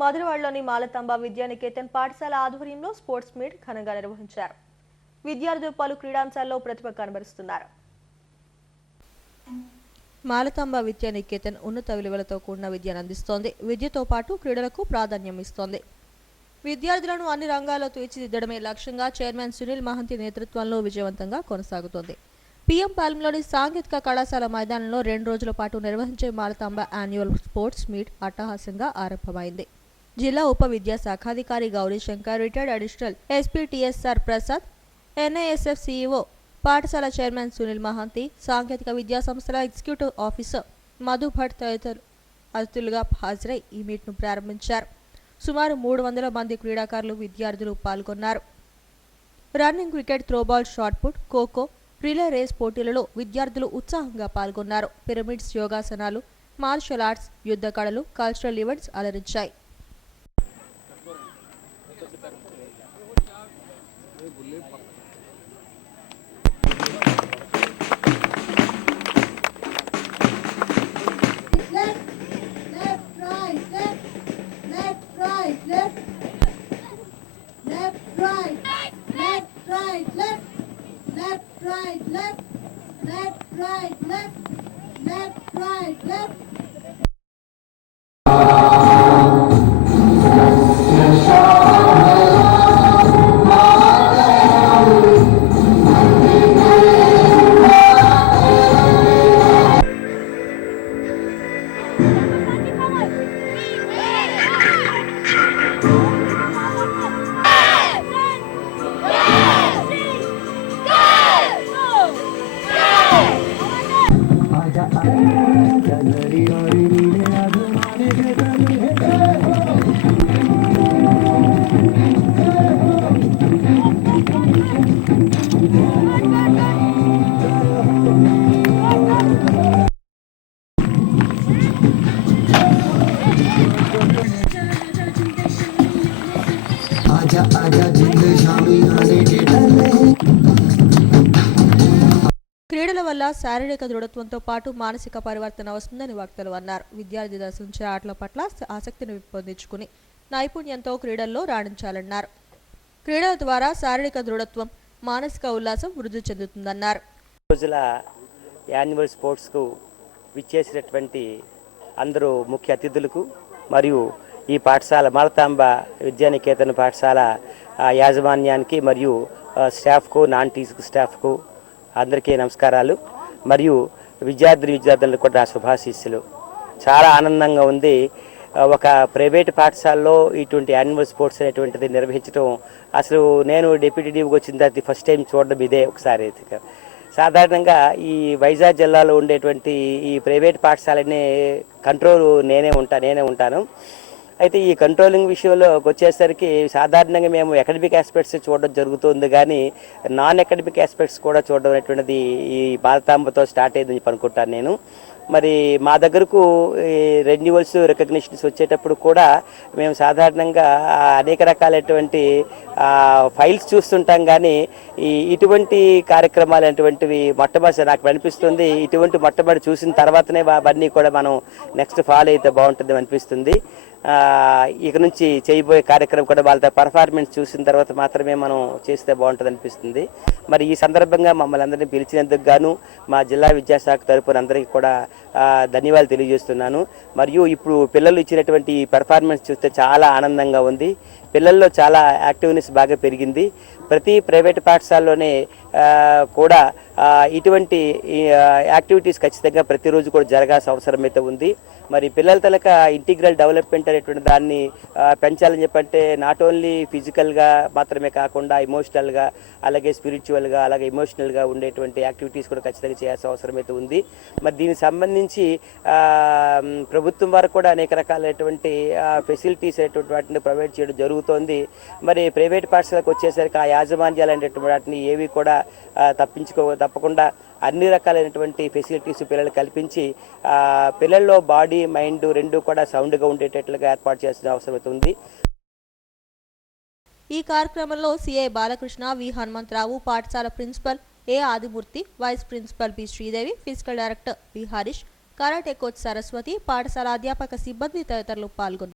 మధురవాడలోని మాలతాంబ విద్యానికేతన్ పాఠశాల ఆధ్వర్యంలో sports meet ఘనంగా నిర్వహించారు. విద్యార్థులు పలు క్రీడాంశాల్లో ప్రతిభ కనబరుస్తున్నారు. మాలతాంబ విద్యానికేతన్ ఉన్నత విలువలతో కూడిన విద్యను అందిస్తోంది. విద్యతో పాటు క్రీడలకు ప్రాధాన్యం ఇస్తోంది. విద్యార్థులను అన్ని రంగాల్లో తీర్చిదిద్దడమే లక్ష్యంగా చైర్మన్ సునీల్ మహంతి నేతృత్వంలో విజయవంతంగా కొనసాగుతోంది. పీఎం పాలెంలోని సాంకేతిక కళాశాల మైదానంలో 2 రోజుల పాటు నిర్వహించే మాలతాంబ యాన్యువల్ స్పోర్ట్స్ మీట్ అట్టహాసంగా ఆరంభమైంది. జిల్లా ఉప విద్యాశాఖాధికారి Gaurishankar, retired additional SP TSR Prasad, NISF CEO, పాఠశాల చైర్మన్ సునీల్ మహంతి, సాంకేతిక విద్యా సంస్థల ఎగ్జిక్యూటివ్ ఆఫీసర్ మధు భట్ తదితరులు అతిథులుగా హాజరై ఈ మీట్ను ప్రారంభించారు. సుమారు 300 మంది క్రీడాకారులు, విద్యార్థులు పాల్గొన్నారు. Running, cricket, throwball, shot put, kho kho, relay race పోటీలలో విద్యార్థులు ఉత్సాహంగా పాల్గొన్నారు. పిరమిడ్స్, యోగాసనాలు, మార్షల్ ఆర్ట్స్, యుద్ధ కళలు, కల్చరల్ ఈవెంట్స్ అలరించాయి. క్రీడల వల్ల శారీరక దృఢత్వంతో పాటు మానసిక పరివర్తన వస్తుందని వక్తలు అన్నారు. విద్యార్థి దశ నుంచి ఆటల పట్ల ఆసక్తిని పెంపొందించుకుని నైపుణ్యంతో క్రీడల్లో రాణించాలన్నారు. క్రీడల ద్వారా శారీరక దృఢత్వం, మానసిక ఉల్లాసం వృద్ధి చెందుతుందన్నారు. రోజుల యాన్యువల్ స్పోర్ట్స్కు విచ్చేసినటువంటి అందరూ ముఖ్య అతిథులకు మరియు ఈ పాఠశాల మాలతాంబ విద్యానికేతన్ పాఠశాల యాజమాన్యానికి మరియు స్టాఫ్కు, నాన్ టీచింగ్ స్టాఫ్కు అందరికీ నమస్కారాలు. మరియు విద్యార్థులకు కూడా శుభాశీస్సులు. చాలా ఆనందంగా ఉంది. ఒక ప్రైవేట్ పాఠశాలలో ఇటువంటి యాన్యువల్ స్పోర్ట్స్ అనేటువంటిది నిర్వహించడం అసలు నేను డిప్యూటీ డీగా వచ్చిన తర్వాత ఫస్ట్ టైం చూడడం ఇదే ఒకసారి. సాధారణంగా ఈ వైజాగ్ జిల్లాలో ఉండేటువంటి ఈ ప్రైవేట్ పాఠశాలనే కంట్రోల్ నేనే ఉంటాను. అయితే ఈ కంట్రోలింగ్ విషయంలో వచ్చేసరికి సాధారణంగా మేము అకాడమిక్ ఆస్పెక్ట్స్ చూడడం జరుగుతుంది, కానీ నాన్ అకాడమిక్ ఆస్పెక్ట్స్ కూడా చూడడం అనేటువంటిది ఈ మాలతాంబతో స్టార్ట్ అయిందని అనుకుంటాను నేను. మరి మా దగ్గరకు రెన్యువల్స్, రికగ్నిషన్స్ వచ్చేటప్పుడు కూడా మేము సాధారణంగా అనేక రకాలైనటువంటి ఫైల్స్ చూస్తుంటాం, కానీ ఇటువంటి కార్యక్రమాలు అటువంటివి మొట్టమొదటి నాకు అనిపిస్తుంది. ఇటువంటి మొట్టమొదటి చూసిన తర్వాతనే అవన్నీ కూడా మనం నెక్స్ట్ ఫాలో అయితే బాగుంటుంది అనిపిస్తుంది. ఇక నుంచి చేయబోయే కార్యక్రమం కూడా వాళ్ళ పర్ఫార్మెన్స్ చూసిన తర్వాత మాత్రమే మనం చేస్తే బాగుంటుంది అనిపిస్తుంది. మరి ఈ సందర్భంగా మమ్మల్ని అందరినీ పిలిచినందుకు గాను మా జిల్లా విద్యాశాఖ తరపున అందరికీ కూడా ధన్యవాదాలు తెలియజేస్తున్నాను. మరియు ఇప్పుడు పిల్లలు ఇచ్చినటువంటి పెర్ఫార్మెన్స్ చూస్తే చాలా ఆనందంగా ఉంది. పిల్లల్లో చాలా యాక్టివ్నెస్ బాగా పెరిగింది. ప్రతి ప్రైవేట్ పాఠశాలలోనే కూడా ఇటువంటి యాక్టివిటీస్ ఖచ్చితంగా ప్రతిరోజు కూడా జరగాల్సిన అవసరం అయితే ఉంది. మరి పిల్లల తలక ఇంటిగ్రల్ డెవలప్మెంట్ అనేటువంటి దాన్ని పెంచాలని చెప్పంటే నాట్ ఓన్లీ ఫిజికల్గా మాత్రమే కాకుండా ఎమోషనల్గా, అలాగే స్పిరిచువల్గా, అలాగే ఎమోషనల్గా ఉండేటువంటి యాక్టివిటీస్ కూడా ఖచ్చితంగా చేయాల్సిన అవసరం అయితే ఉంది. మరి దీనికి సంబంధించి ప్రభుత్వం వారు కూడా అనేక రకాలైనటువంటి ఫెసిలిటీస్ అనేటువంటి వాటిని ప్రొవైడ్ చేయడం జరుగుతోంది. మరి ప్రైవేట్ పాఠశాలకు వచ్చేసరికి ఆ యాజమాన్యాలు అనేటువంటి వాటిని ఏవి కూడా తప్పకుండా అన్ని రకాలైనటువంటి ఫెసిలిటీస్ పిల్లలు కల్పించి పిల్లల్లో బాడీ, మైండ్ రెండు కూడా సౌండ్గా ఉండేటట్లుగా ఏర్పాటు చేయాల్సిన అవసరం ఉంది. ఈ కార్యక్రమంలో సిఐ బాలకృష్ణ, వి హనుమంతరావు, పాఠశాల principal A Adimurthy, vice principal B Sridevi, physical director B Harish, karate coach Saraswati, పాఠశాల అధ్యాపక సిబ్బంది తదితరులు పాల్గొన్నారు.